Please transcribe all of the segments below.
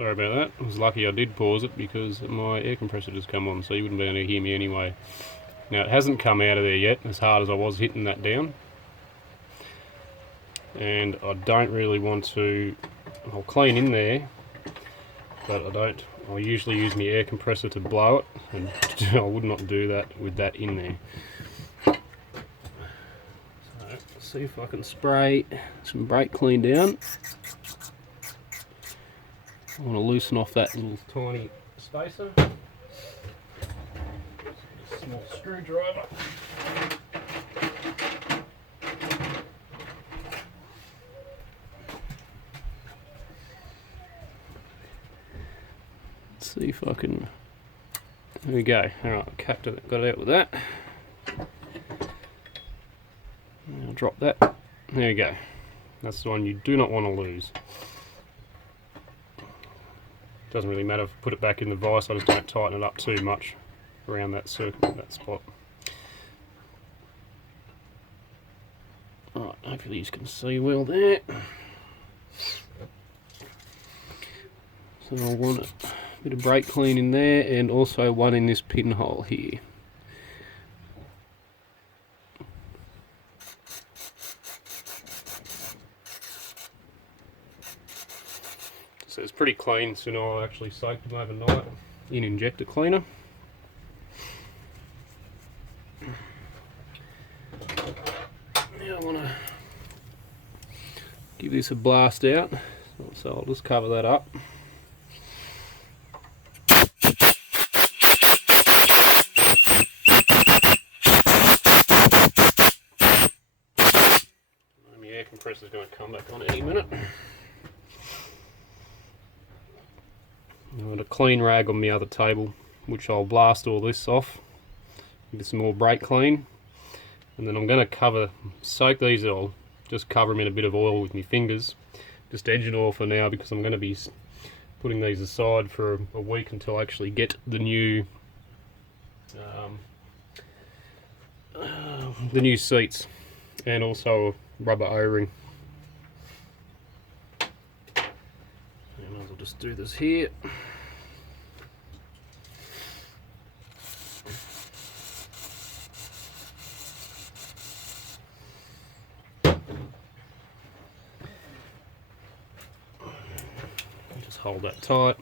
Sorry about that. I was lucky I did pause it because my air compressor just come on, so you wouldn't be able to hear me anyway. Now it hasn't come out of there yet, as hard as I was hitting that down. And I don't really want to, I'll clean in there, but I usually use my air compressor to blow it, and I would not do that with that in there. So let's see if I can spray some brake clean down. I want to loosen off that little tiny spacer. A small screwdriver. Let's see if I can. There we go. Alright, got it out with that. I'll drop that. There we go. That's the one you do not want to lose. Doesn't really matter if I put it back in the vise, I just don't tighten it up too much around that circle, that spot. Alright, hopefully you can see well there. So I want a bit of brake clean in there, and also one in this pinhole here. So it's pretty clean, so now I actually soaked them overnight in injector cleaner. Now I want to give this a blast out, so I'll just cover that up. My air compressor is going to come back on any minute. I've got a clean rag on the other table, which I'll blast all this off, give it some more brake clean, and then I'm going to soak these all, just cover them in a bit of oil with my fingers, just edge it oil for now, because I'm going to be putting these aside for a week until I actually get the new seats, and also a rubber O-ring. I'll just do this here. Just hold that tight.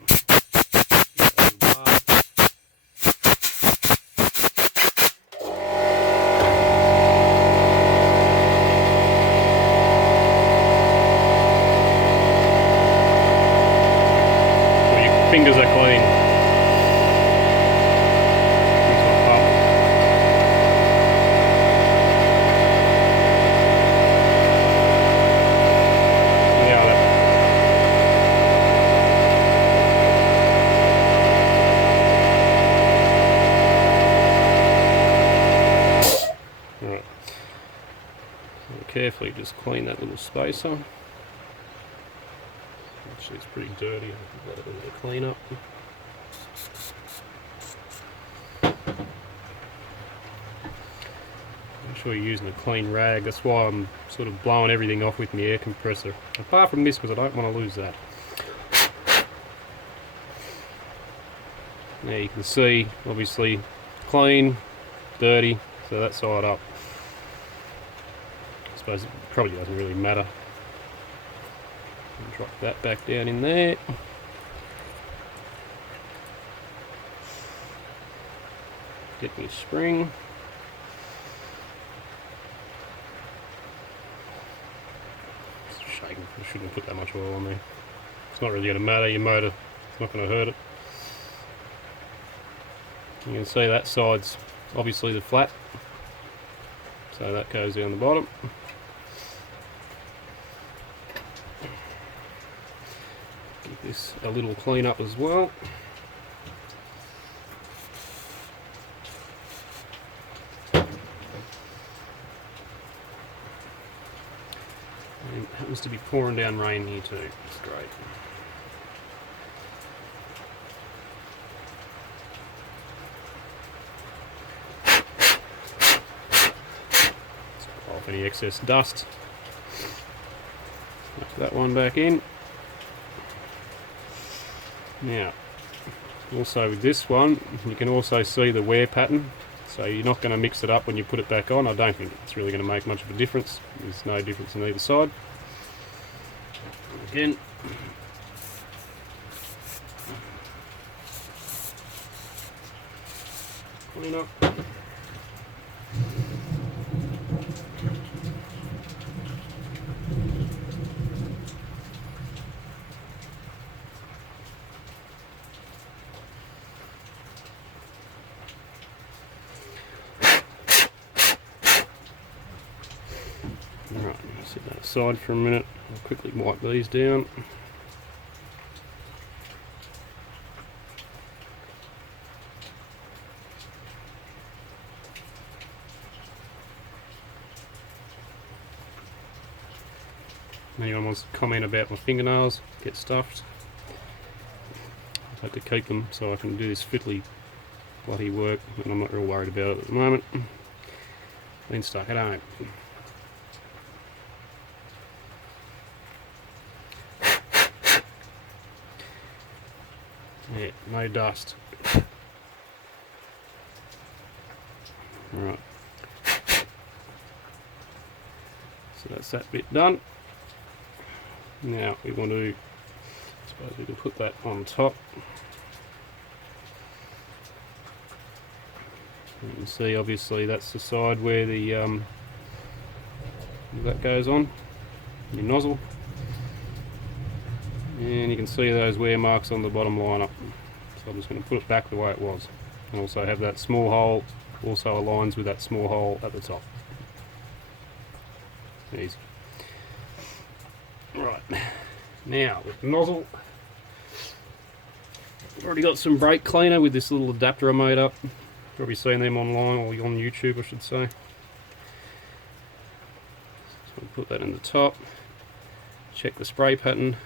Fingers are clean. Right. So carefully just clean that little spacer. Actually, it's pretty dirty. I've got a bit of a clean up. Make sure you're using a clean rag. That's why I'm sort of blowing everything off with my air compressor. Apart from this, because I don't want to lose that. Now you can see, obviously, clean, dirty, so that side up. I suppose it probably doesn't really matter. Drop that back down in there. Get me a spring. It's shaking. I shouldn't put that much oil on there. It's not really going to matter. Your motor, it's not going to hurt it. You can see that side's obviously the flat, so that goes down the bottom. Give this a little clean up as well. And it happens to be pouring down rain here too. It's great. Let's off any excess dust. Snap that one back in. Now, also with this one, you can also see the wear pattern, so you're not going to mix it up when you put it back on. I don't think it's really going to make much of a difference. There's no difference on either side. Again, clean up. Alright, set that aside for a minute. I'll quickly wipe these down. Anyone wants to comment about my fingernails, get stuffed, I like to keep them so I can do this fiddly bloody work, and I'm not real worried about it at the moment. Been stuck at home. Yeah, no dust. Alright. So that's that bit done. Now we want to, I suppose we can put that on top. You can see obviously that's the side where the that goes on, your nozzle. And you can see those wear marks on the bottom liner. So I'm just going to put it back the way it was. And also have that small hole, also aligns with that small hole at the top. Easy. Right, now with the nozzle, I've already got some brake cleaner with this little adapter I made up. Probably seen them online or on YouTube, I should say. So we'll put that in the top. Check the spray pattern,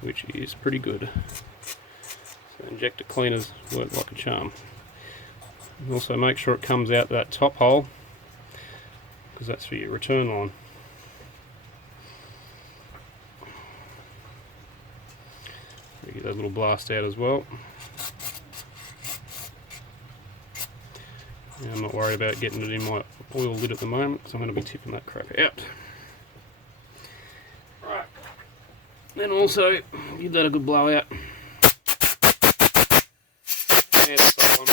which is pretty good. So injector cleaners work like a charm. And also make sure it comes out that top hole, because that's for your return line. Get that little blast out as well. Yeah, I'm not worried about getting it in my oil lid at the moment, because I'm going to be tipping that crap out. Right. Then also give that a good blow out. Yeah, that's that one.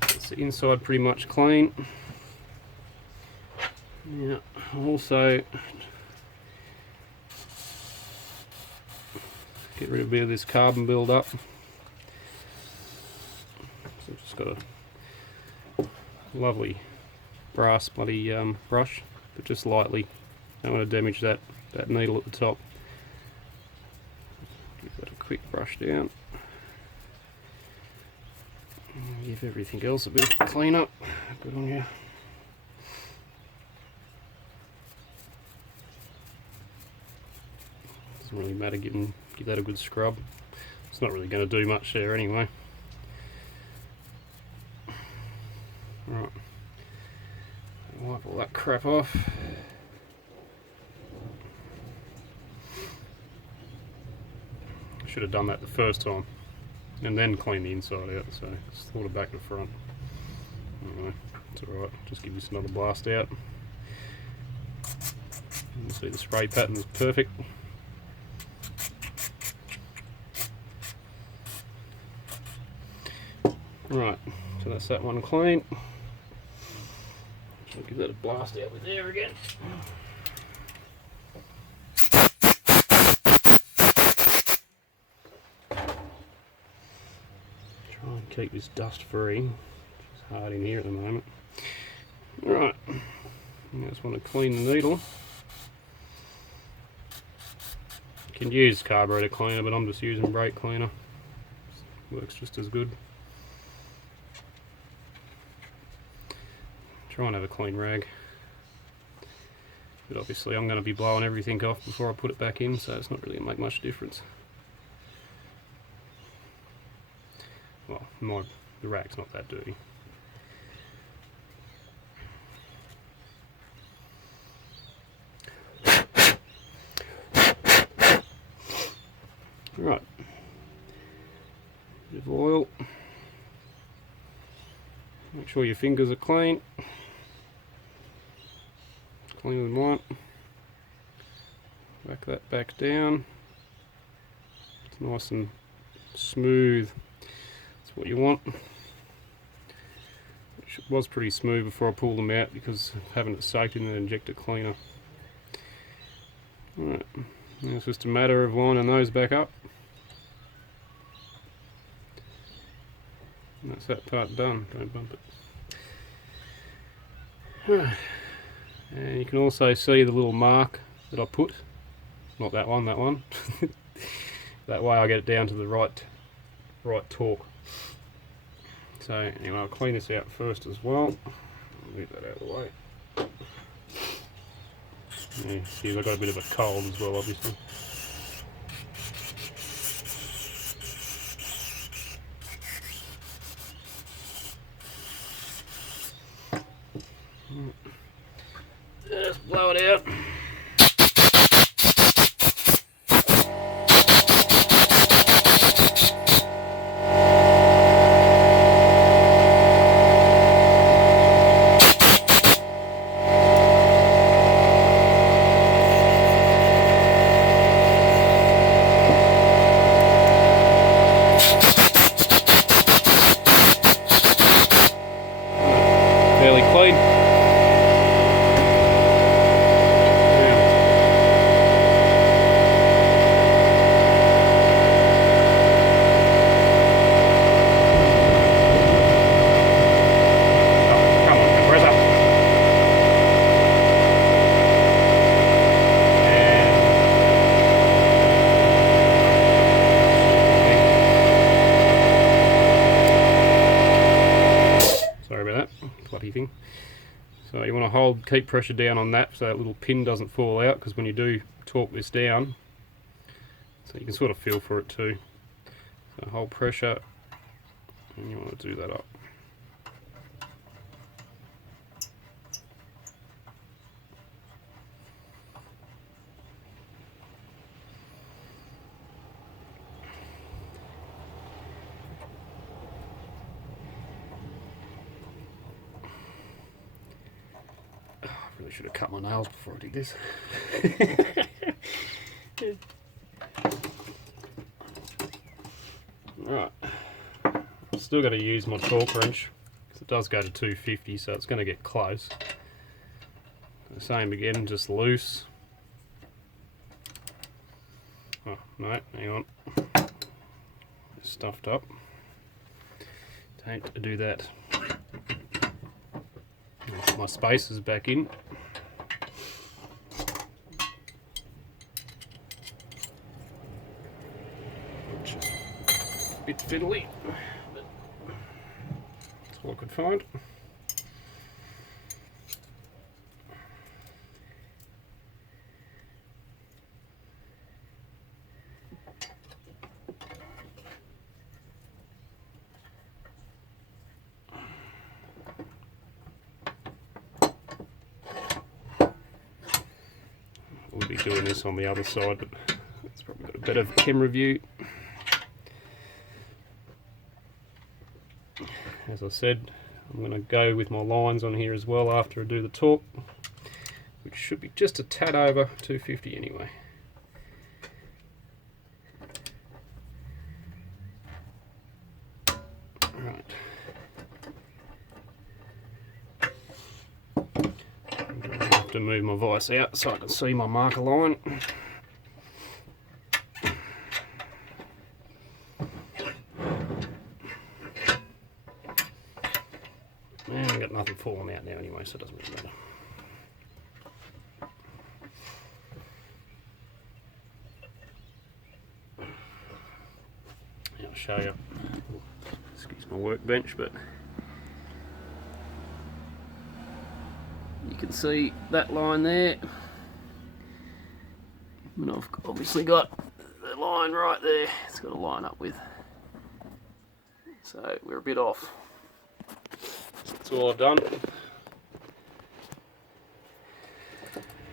That's the inside pretty much clean. Now also get rid of a bit of this carbon build up. So I've just got a lovely brass bloody brush, but just lightly. Don't want to damage that needle at the top. Give that a quick brush down. Give everything else a bit of clean up. Good on you. Doesn't really matter, give that a good scrub. It's not really going to do much there anyway. Right, wipe all that crap off. Should have done that the first time and then clean the inside out, so just thought it back to front. Anyway, it's alright, just give this another blast out. You can see the spray pattern is perfect. Right, so that's that one clean. So I'll give that a blast out with there again. Try and keep this dust free. It's hard in here at the moment. Right, I just want to clean the needle. You can use carburetor cleaner, but I'm just using brake cleaner. Works just as good. Try and have a clean rag, but obviously I'm going to be blowing everything off before I put it back in, so it's not really going to make much difference. Well, the rag's not that dirty. Right, bit of oil. Make sure your fingers are clean. Cleaner than white. Back that back down. It's nice and smooth. That's what you want. It was pretty smooth before I pulled them out because of having it soaked in the injector cleaner. Alright, now it's just a matter of lining those back up. And that's that part done. Don't bump it. And you can also see the little mark that I put. Not that one, that one. That way I get it down to the right torque. So anyway, I'll clean this out first as well. Leave that out of the way. Yeah, see, I've got a bit of a cold as well, obviously. Just blow it out. Fairly clean. Thing. So you want to keep pressure down on that so that little pin doesn't fall out, because when you do torque this down, so you can sort of feel for it too. So hold pressure and you want to do that up. Really should have cut my nails before I did this. Right, I'm still going to use my torque wrench because it does go to 250, so it's going to get close. The same again, just loose. Oh no, hang on, it's stuffed up. Don't do that. Put my spacers back in. Which is a bit fiddly, but that's what I could find. We'll be doing this on the other side, but it's probably got a better camera view. As I said, I'm going to go with my lines on here as well after I do the torque, which should be just a tad over 250 anyway. Right. I have to move my vise out so I can see my marker line. And I've got nothing falling out now anyway, so it doesn't really matter. I'll show you. Excuse my workbench, but you can see that line there. And I've obviously got the line right there. It's got to line up with. So we're a bit off. That's all I've done.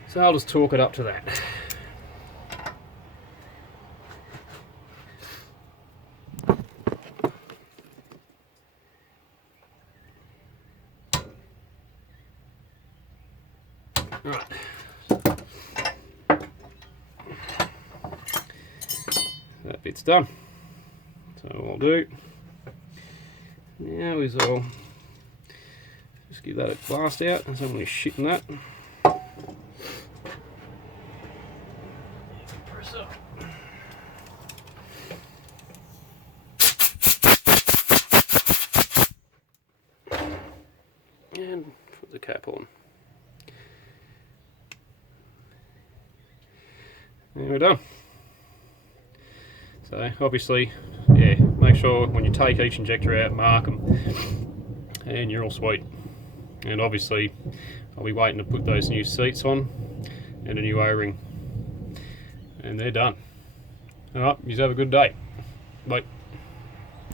So I'll just torque it up to that. Right. That bit's done. So what I'll do now is I'll just give that a blast out. I don't want to shit in that. Press up. And put the cap on. And we're done. So obviously, yeah, make sure when you take each injector out, mark them, and you're all sweet. And obviously, I'll be waiting to put those new seats on and a new O-ring, and they're done. All right, you have a good day. Bye.